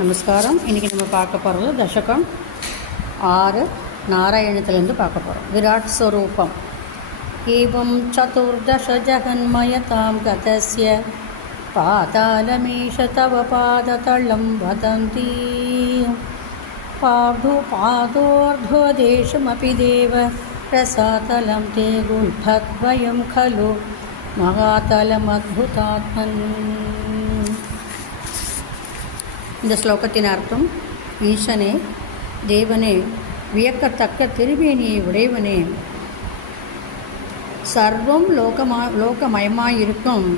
நமஸ்காரம். இன்றைக்கி நம்ம பார்க்க போகிறது தசகம் 6 நாராயணத்துலேருந்து பார்க்க போகிறோம். விராட் ஸ்வரூபம். ஏவம் சதுர்தச ஜகன்மயதாம் கதஸ்ய பாதாளமீஷ தவ பாததளம் வதந்தி பாதோர்ध्वदेशमपि देव रसातलं ते गुल्फद्वयं खलु மகாதலமத்புதாத்மன். இந்த ஸ்லோகத்தின் அர்த்தம்: ஈசனே, தேவனே, வியக்கத்தக்க திருமேனியை உடையவனே, சர்வம் லோகமயமாயிருக்கும்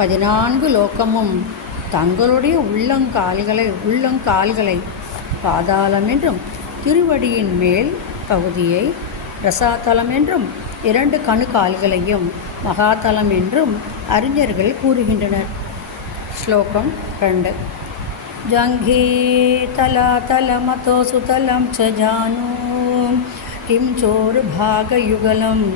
14 லோகமும் தங்களுடைய உள்ளங்கால்களை பாதாளம் என்றும் திருவடியின் மேல் பகுதியை ரசாதலம் என்றும் 2 கணுக்கால்களையும் மகாதலம் என்றும் அறிஞர்கள் கூறுகின்றனர். ஸ்லோகம் 2. ஜங்கே தலாதலமதோ சுதலம் ச ஜானு கிம் சோர்பாகயுகலம்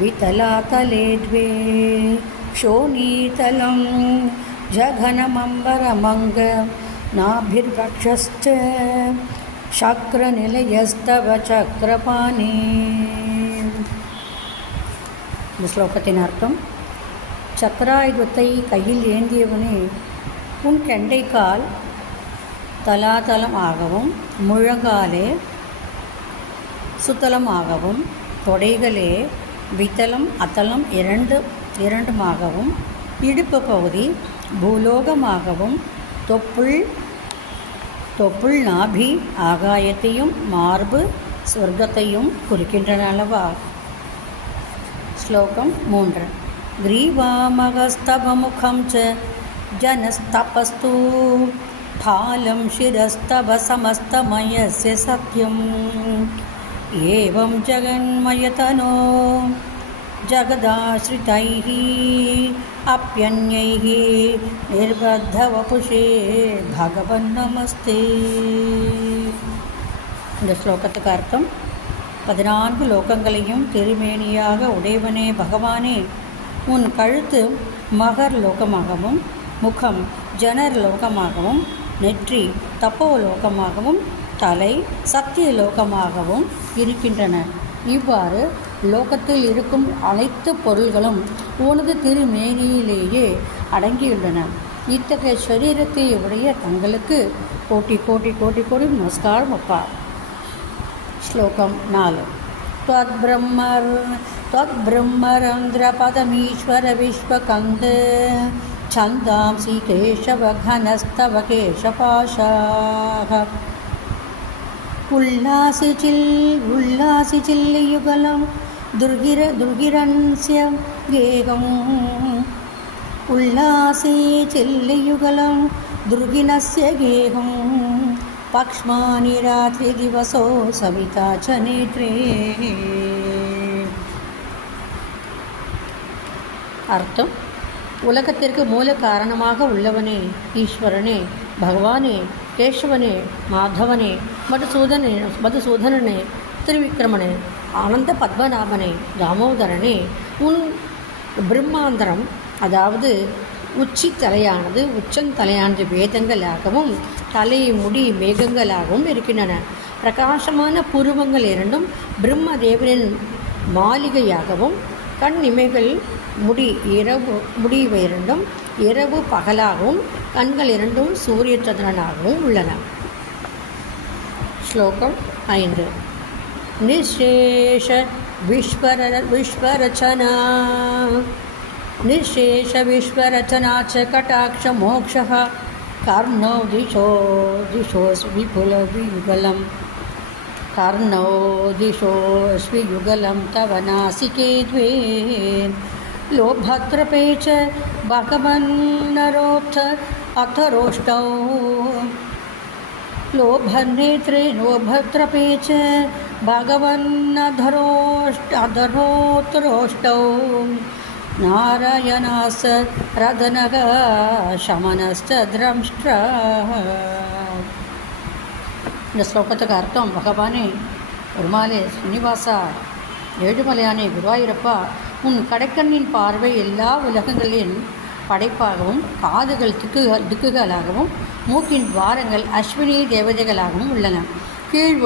விதலாதலே த்வே க்ஷோணீதலம் ஜகனமம்பரமங்க நாபிர்வக்ஷஸ்ச சக்ரநிலையஸ்தவ சக்கரபாணி. இந்த ஸ்லோகத்தின் அர்த்தம்: சக்கராயுதத்தை கையில் ஏந்தியவனே, உன் கெண்டைக்கால் தலாதலமாகவும் முழங்காலே சுத்தலமாகவும் தொடைகளே வித்தலம் அத்தலம் இரண்டுமாகவும் இடுப்பு பகுதி பூலோகமாகவும் தொப்புள் நாபி ஆகாயத்தையும் மார்பு சொர்க்கத்தையும் குறிக்கின்றன அல்லவா? ஸ்லோகம் 3. கிரீவாமகஸ்தவமுகம் ச ஜனஸ்தபஸ்து பாலம் சிரஸ்தவ சமஸ்தமயஸ்ய சத்யம் ஏவம் ஜகன்மயதனோ ஜகதாஸ்ரிதைः அப்யன்யைः நிர்பத்தவபுஷே பகவன் நமஸ்தே. இந்த ஸ்லோகத்துக்கு அர்த்தம்: 14 லோகங்களையும் திருமேனியாக உடையவனே பகவானே, உன் கழுத்து மகர் லோகமாகவும் முகம் ஜனர் லோகமாகவும் நெற்றி தப்போ லோகமாகவும் தலை சத்திய லோகமாகவும் இருக்கின்றன. இவ்வாறு லோகத்தில் இருக்கும் அனைத்து பொருள்களும் உனது திருமேனியிலேயே அடங்கியுள்ளன. இத்தகைய சரீரத்தை உடைய தங்களுக்கு கோட்டி கோட்டி கோட்டி கோடி நமஸ்காரம் அப்பா. ஸ்லோகம் 4. त्वद्ब्रह्मरन्ध्रपदमीश्वर विश्वकन्द छन्दांसि केशवघनस्तव केशपाशाः उल्लासि चिल्लयुगलं दुर्गिरन्स्य गेहम् उल्लासे चिल्लयुगलं दुर्गिनस्य गेहम् பக்ஷ்மானி ராத்திரி திவசோ சவிதா ச நேத்ரே. அர்த்தம்: உலகத்திற்கு மூல காரணமாக உள்ளவனே, ஈஸ்வரனே, பகவானே, கேசவனே, மாதவனே, மதுசூதனனே, திருவிக்கிரமனே, ஆனந்த பத்மநாபனே, தாமோதரனே, உன் பிரம்மாந்தரம் அதாவது உச்சந்தலையானது வேதங்களாகவும் தலை முடி மேகங்களாகவும் இருக்கின்றன. பிரகாசமான புருவங்கள் இரண்டும் பிரம்மதேவனின் மாளிகையாகவும் கண் இமைகள் முடிவு இரண்டும் இரவு பகலாகவும் கண்கள் இரண்டும் சூரிய சந்திரனாகவும் உள்ளன. ஸ்லோகம் 5. நிசேஷ விஸ்வரச்சனா நிசேஷ விஸ்வரச்சனா ச கடாட்ச மோக்ஷः कर्णौ दिशोऽस्वियुगलं तव नासिके द्वे लोभत्रपे च भगवन्नरोत्थ अथरोष्टौ लोभनेत्रे लोभत्रपे च भगवन्नधरोत्तरोष्टौ நாராயணாஸ் ரதனக சமனஸ்ட திரம்ஷ்ட. இந்த ஸ்லோகத்துக்கு அர்த்தம்: பகவானே, பெருமாளே, ஸ்ரீனிவாசா, ஏழுமலையானே, குருவாயூரப்பா, உன் கடைக்கண்ணின் பார்வை எல்லா உலகங்களின் படைப்பாகவும், காதுகள் திக்குகளாகவும், மூக்கின் துவாரங்கள் அஸ்வினி தேவதைகளாகவும் உள்ளன. கீழ்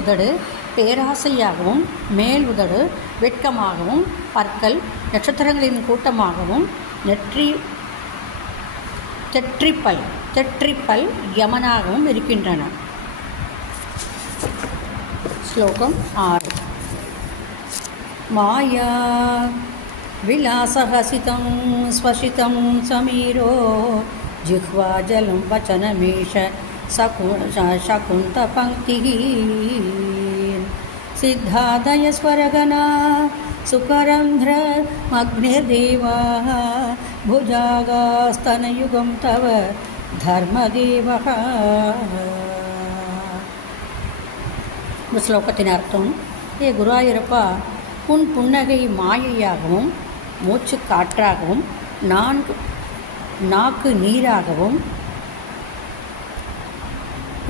உதடு பேராசையாகவும், மேல் உதடு வெட்கமாகவும், பற்கள் நட்சத்திரங்களின் கூட்டமாகவும், தெற்றிப்பல் யமனாகவும் இருக்கின்றன. ஸ்லோகம் 6. மாயா விலாசஹசிதம் ஸ்வசிதம் சமீரோ ஜிஹ்வாஜலம் வச்சனமேஷ சகுந்தபங்கிः சித்தாதய ஸ்வரகணா சுகரந்திர மக்னிர்தேவாः புஜாகாஸ்தனயுகம் தவ தர்மதேவः. இந்த ஸ்லோகத்தின் அர்த்தம்: ஏ குருவாயூரப்பா, உன் புன்னகை மாயையாகவும், மூச்சு காற்றாகவும், நாக்கு நீராகவும்.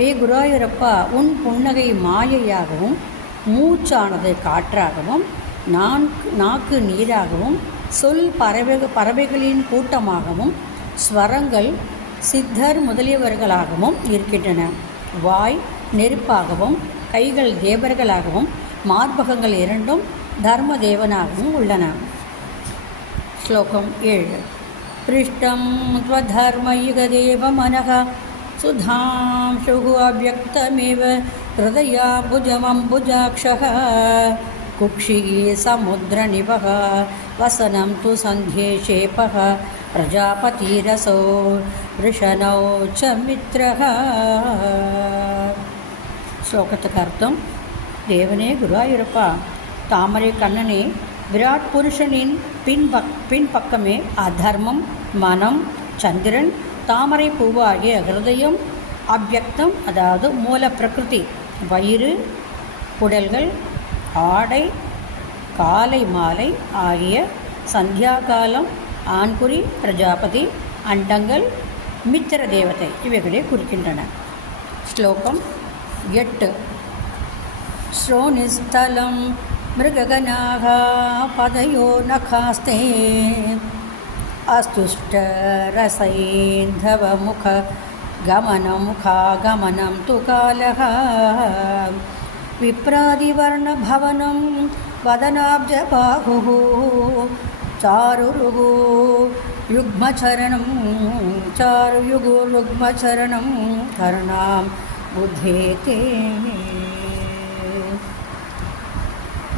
ஏ குருவாயூரப்பா, உன் புன்னகை மாயையாகவும், மூச்சானது காற்றாகவும், நாக்கு நீராகவும், சொல் பறவைகளின் கூட்டமாகவும், ஸ்வரங்கள் சித்தர் முதலியவர்களாகவும் இருக்கின்றன. வாய் நெருப்பாகவும், கைகள் தேவர்களாகவும், மார்பகங்கள் இரண்டும் தர்மதேவனாகவும் உள்ளன. ஸ்லோகம் 7. பிருஷ்டம் த்வதர்மயுகதேவ மனः சுதாம்சுः அவ்யக்தமேவ ஹிருதயாம்புஜமம்புஜாக்ஷः குக்ஷிகி சமுத்திரநிபः வசனம் து சந்தியேஷேபः பிரஜாபதிரசோ ரிஷனோ ச மித்ரः. ஸ்லோகத்துக்கு அர்த்தம்: தேவனே குருவாயூரப்பா, தாமரை கண்ணனே, விராட் புருஷனின் பின்பக்கமே அதர்மம், மனம், சந்திரன், தாமரை பூவாகிய ஹிருதயம், அவ்யக்தம் அதாவது மூல பிரகிருதி, வயிறு, குடல்கள், ஆடை, காலை மாலை ஆகிய சந்தியாகாலம், ஆண்குறி, பிரஜாபதி, அண்டங்கள், மித்திர தேவதை இவைகளே குறிக்கின்றன. ஸ்லோகம் 8. ஸ்ரோணிஸ்தலம் மிருககணாக பதயோ நகாஸ்தே அஸ்துஷ்டரசைந்தவமுக கமனமுகாகமனம் து காலः விப்ராதிவர்ணபவனம் வதனாப்ஜபாஹுः சாருருகு யுக்மச்சரணம் சாருயுகுருக்மச்சரணம் கருணாம் புத்தேதே.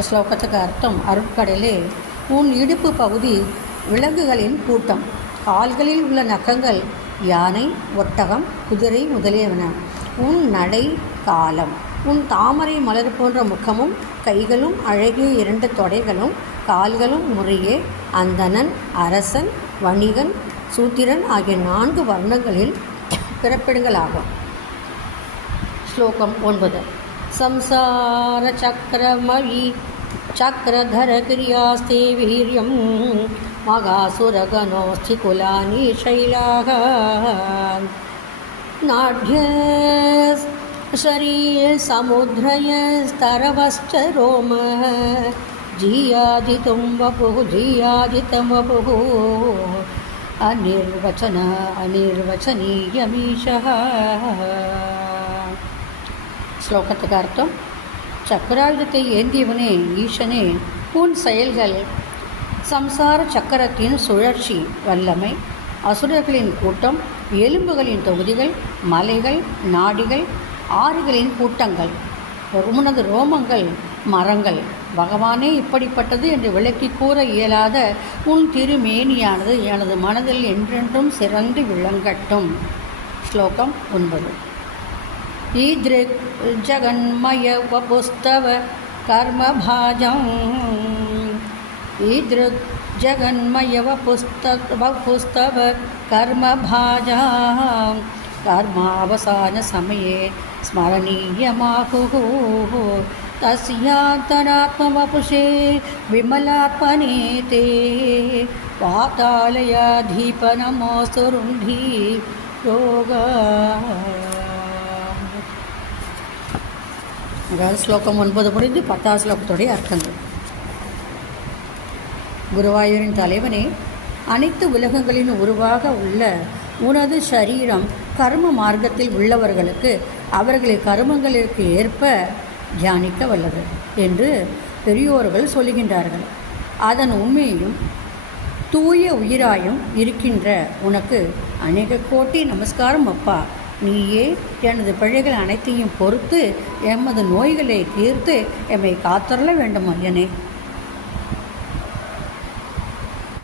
ஸ்லோகத்துக்கு அர்த்தம்: அருட்கடலே, உன் இடுப்பு பகுதி விலங்குகளின் கூட்டம், கால்களில் உள்ள நகங்கள் யானை, ஒட்டகம், குதிரை முதலியவன. உன் நடை காலம், உன் தாமரை மலர் போன்ற முகமும், கைகளும், அழகிய 2 தொடைகளும், கால்களும் முறையே அந்தணன், அரசன், வணிகன், சூத்திரன் ஆகிய 4 வர்ணங்களில் பிறப்பிடங்களாகும். ஸ்லோகம் 9. சம்சார சக்கரமயி சக்கரதர கிரியாஸ்தே வீரியம் மகாசுரகணோஸ்தி குலானி சைலாக நாட்ய शरीर समुद्रयस्तरवश्च रोमः जीयादितं वपुः जीयादितं वपुः अनिर्वचनीयमीशः. ஸ்லோகத்துக்கு அர்த்தம்: சக்கராயுதத்தை ஏந்தியவனே, ஈசனே, உன் செயல்கள் சம்சார சக்கரத்தின் சுழற்சி, வல்லமை, அசுரர்களின் கூட்டம், எலும்புகளின் தொகுதிகள், மலைகள், நாடிகள், ஆறுகளின் கூட்டங்கள், உனது ரோமங்கள், மரங்கள். பகவானே இப்படிப்பட்டது என்று விளக்கி கூற இயலாத உன் திருமேனியானது எனது மனதில் என்றென்றும் சிறந்து விளங்கட்டும். ஸ்லோகம் 9. ஈத்ருக் ஜகன்மய வபுஸ்தவ கர்மபாஜம் ஈத்ருக் ஜகன்மய வபுஸ்தவ கர்மபாஜம் கர்மாவசான சமயே ஸ்மரணீயமாகுः தஸ்யாந்தராத்மவபுஷே விமலாத்மனே தே பாதாலயாதீப நமோஸ்துருண்டி யோகா. ஸ்லோகம் 9 முடிந்து 10வது ஸ்லோகத்துடைய அர்த்தங்கள். குருவாயூரின் தலைவனே, அனைத்து உலகங்களின் உருவாக உள்ள உனது சரீரம் கர்ம மார்க்கத்தில் உள்ளவர்களுக்கு அவர்களின் கர்மங்களுக்கு ஏற்ப தியானிக்க வல்லது என்று பெரியோர்கள் சொல்லுகின்றார்கள். அதன் உண்மையும் தூய உயிராயும் இருக்கின்ற உனக்கு அநேக கோட்டி நமஸ்காரம் அப்பா. நீயே எனது பிழைகள் அனைத்தையும் பொறுத்து எமது நோய்களை தீர்த்து எம்மை காத்தருள வேண்டும் ஐயனே.